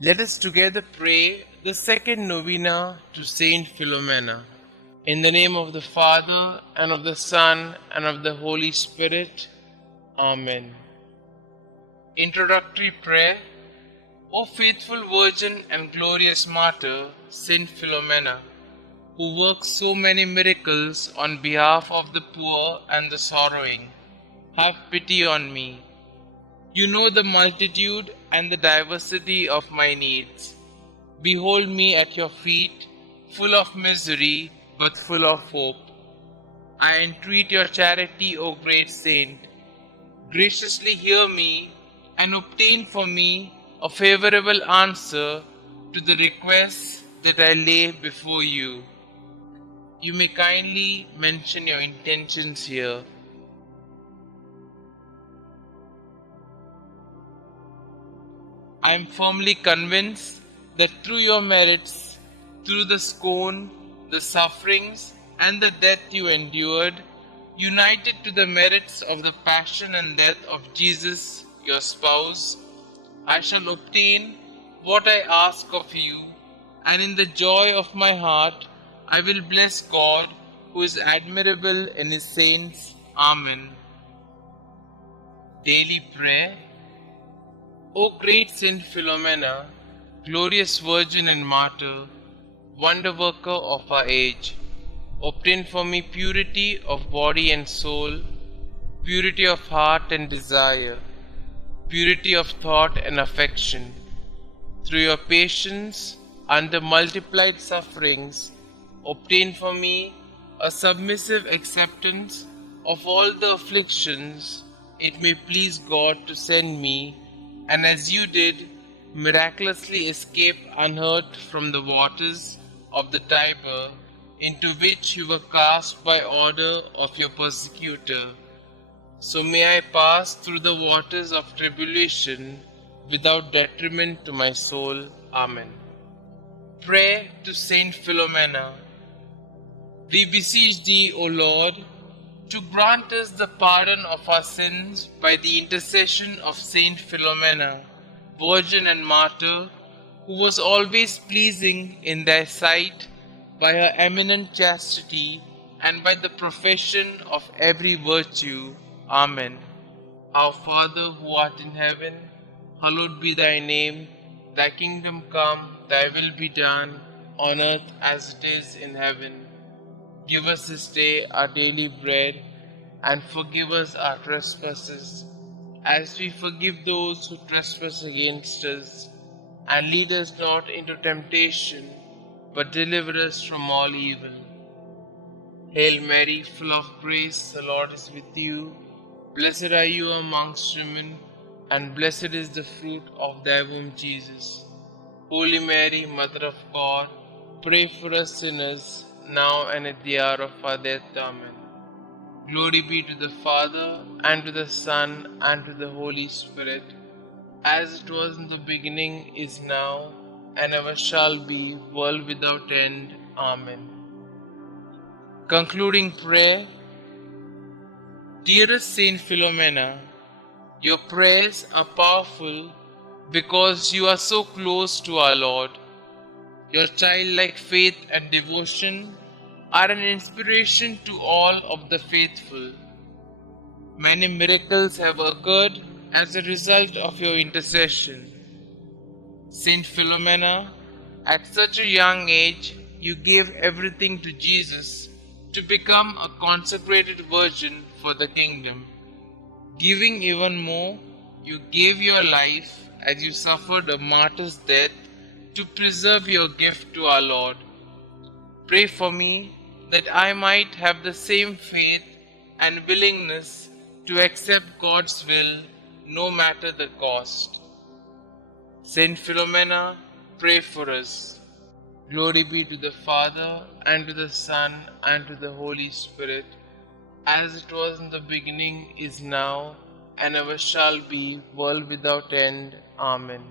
Let us together pray the second novena to St Philomena. In the name of the Father, and of the Son, and of the Holy Spirit. Amen. Introductory Prayer. O faithful Virgin and glorious Martyr, St Philomena, who works so many miracles on behalf of the poor and the sorrowing, have pity on me. You know the multitude and the diversity of my needs. Behold me at your feet, full of misery, but full of hope. I entreat your charity, O great saint. Graciously hear me and obtain for me a favorable answer to the requests that I lay before you. You may kindly mention your intentions here. I am firmly convinced that through your merits, through the scorn, the sufferings, and the death you endured, united to the merits of the passion and death of Jesus, your spouse, I shall obtain what I ask of you, and in the joy of my heart I will bless God, who is admirable in his saints. Amen. Daily Prayer. O great Saint Philomena, glorious Virgin and Martyr, wonder worker of our age, obtain for me purity of body and soul, purity of heart and desire, purity of thought and affection. Through your patience under multiplied sufferings, obtain for me a submissive acceptance of all the afflictions it may please God to send me, and as you did, miraculously escape unhurt from the waters of the Tiber, into which you were cast by order of your persecutor. So may I pass through the waters of tribulation without detriment to my soul. Amen. Prayer to Saint Philomena. We beseech thee, O Lord, to grant us the pardon of our sins by the intercession of Saint Philomena, Virgin and Martyr, who was always pleasing in thy sight by her eminent chastity and by the profession of every virtue. Amen. Our Father who art in heaven, hallowed be thy name. Thy kingdom come, thy will be done, on earth as it is in heaven. Give us this day our daily bread, and forgive us our trespasses, as we forgive those who trespass against us. And lead us not into temptation, but deliver us from all evil. Hail Mary, full of grace, the Lord is with you. Blessed are you amongst women, and blessed is the fruit of thy womb, Jesus. Holy Mary, Mother of God, pray for us sinners, now and at the hour of our death. Amen. Glory be to the Father, and to the Son, and to the Holy Spirit, as it was in the beginning, is now, and ever shall be, world without end. Amen. Concluding Prayer. Dearest Saint Philomena, your prayers are powerful because you are so close to our Lord. Your childlike faith and devotion are an inspiration to all of the faithful. Many miracles have occurred as a result of your intercession. Saint Philomena, at such a young age, you gave everything to Jesus to become a consecrated virgin for the kingdom. Giving even more, you gave your life as you suffered a martyr's death to preserve your gift to our Lord. Pray for me that I might have the same faith and willingness to accept God's will no matter the cost. Saint Philomena, pray for us. Glory be to the Father, and to the Son, and to the Holy Spirit, as it was in the beginning, is now, and ever shall be, world without end. Amen.